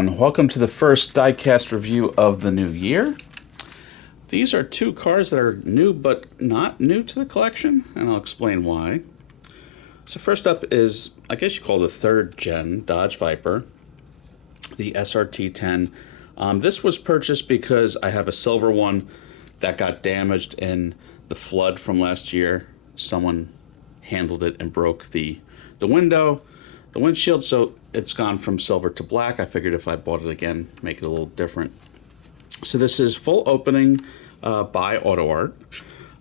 And welcome to the first Diecast review of the new year. These are two cars that are new but not new to the collection, and I'll explain why. So first up is, I guess you call it the third gen Dodge Viper, the SRT-10. This was purchased because I have a silver one that got damaged in the flood from last year. Someone handled it and broke the window, the windshield, so it's gone from silver to black. I figured if I bought it again, make it a little different. So this is full opening by AutoArt.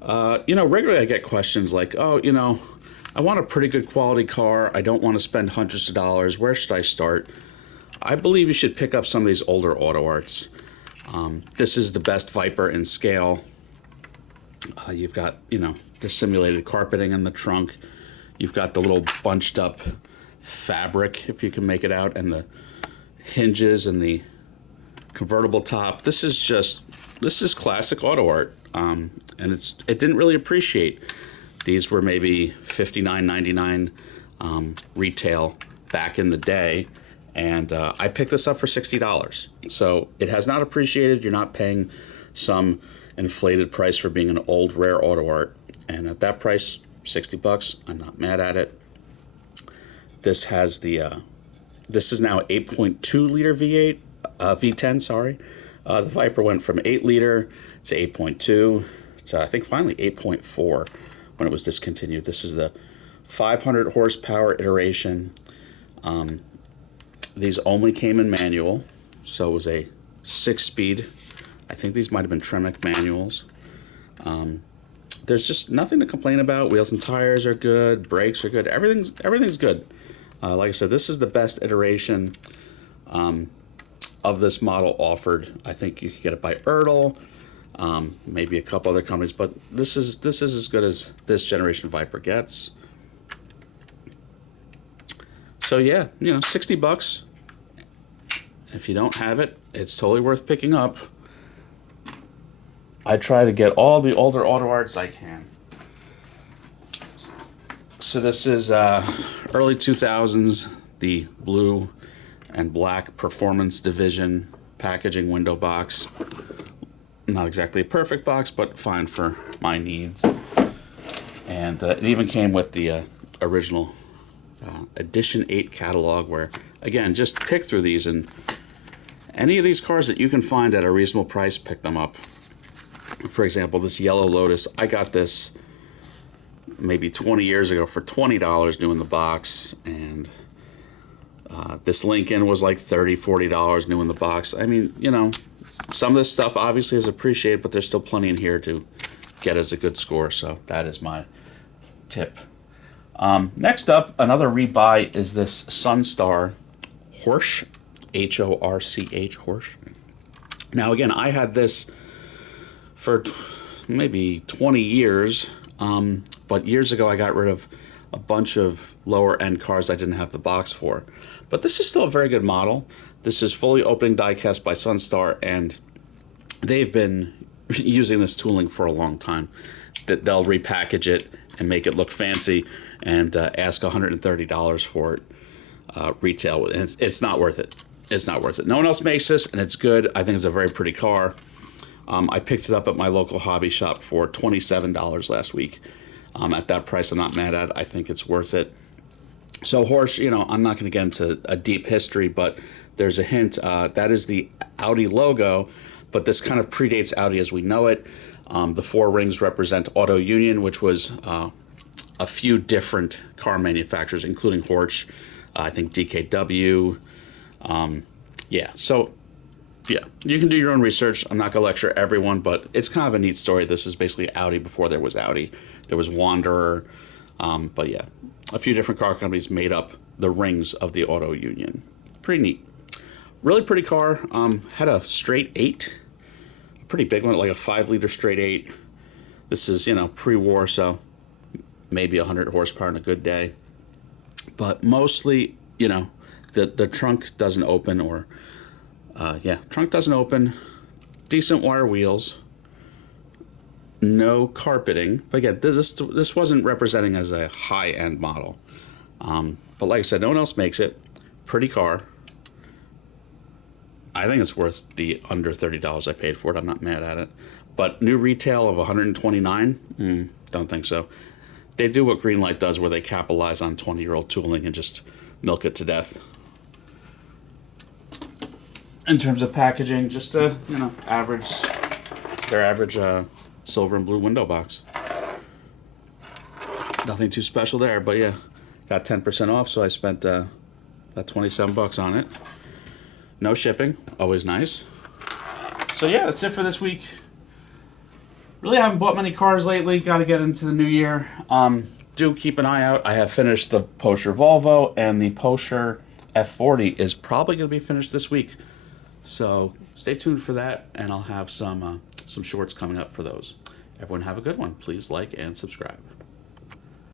Regularly I get questions like, I want a pretty good quality car. I don't want to spend hundreds of dollars. Where should I start? I believe you should pick up some of these older AutoArts. This is the best Viper in scale. You've got, the simulated carpeting in the trunk. You've got the little bunched up fabric, if you can make it out, and the hinges and the convertible top. This is classic AutoArt, and it didn't really appreciate. These were maybe $59.99 retail back in the day, and I picked this up for $60. So it has not appreciated. You're not paying some inflated price for being an old rare AutoArt, and at that price, $60, I'm not mad at it. This has this is now 8.2 liter V8, V10, sorry. The Viper went from 8 liter to 8.2 to I think finally 8.4 when it was discontinued. This is the 500 horsepower iteration. These only came in manual, so it was a 6-speed. I think these might have been Tremec manuals. There's just nothing to complain about. Wheels and tires are good. Brakes are good. Everything's good. Like I said, this is the best iteration of this model offered. I think you could get it by Ertl, maybe a couple other companies, but this is as good as this generation Viper gets. So yeah, $60. If you don't have it, it's totally worth picking up. I try to get all the older AutoArts I can. So this is early 2000s, the blue and black performance division packaging window box. Not exactly a perfect box, but fine for my needs. And it even came with the original Edition 8 catalog where, again, just pick through these, and any of these cars that you can find at a reasonable price, pick them up. For example, this yellow Lotus, I got this maybe 20 years ago for $20 new in the box, and this Lincoln was like $30, $40 new in the box. I mean, some of this stuff obviously is appreciated, but there's still plenty in here to get as a good score, so that is my tip. Next up, another rebuy is this Sunstar Horch, H-O-R-C-H, Horch. Now again, I had this for maybe 20 years, but years ago I got rid of a bunch of lower end cars I didn't have the box for. But this is still a very good model. This is fully opening diecast by Sunstar, and they've been using this tooling for a long time. That they'll repackage it and make it look fancy and ask $130 for it retail. And it's not worth it. It's not worth it. No one else makes this, and it's good. I think it's a very pretty car. I picked it up at my local hobby shop for $27 last week. At that price, I'm not mad at it. I think it's worth it. So Horch, I'm not going to get into a deep history, but there's a hint. That is the Audi logo, but this kind of predates Audi as we know it. The 4 rings represent Auto Union, which was a few different car manufacturers, including Horch, I think DKW. Yeah, you can do your own research. I'm not going to lecture everyone, but it's kind of a neat story. This is basically Audi before there was Audi. There was Wanderer, but yeah, a few different car companies made up the rings of the Auto Union. Pretty neat. Really pretty car. Had a straight 8. A pretty big one, like a 5-liter straight 8. This is, pre-war, so maybe 100 horsepower on a good day. But mostly, the trunk doesn't open, or trunk doesn't open, decent wire wheels, no carpeting. But again, this wasn't representing as a high-end model. But like I said, no one else makes it. Pretty car. I think it's worth the under $30 I paid for it. I'm not mad at it. But new retail of $129? Don't think so. They do what Greenlight does, where they capitalize on 20-year-old tooling and just milk it to death. In terms of packaging, just a their average silver and blue window box. Nothing too special there, but yeah, got 10% off, so I spent about $27 on it. No shipping, always nice. So yeah, that's it for this week. Really haven't bought many cars lately. Got to get into the new year. Do keep an eye out. I have finished the Porsche Volvo, and the Porsche F40 is probably going to be finished this week. So stay tuned for that, and I'll have some shorts coming up for those. Everyone have a good one. Please like and subscribe.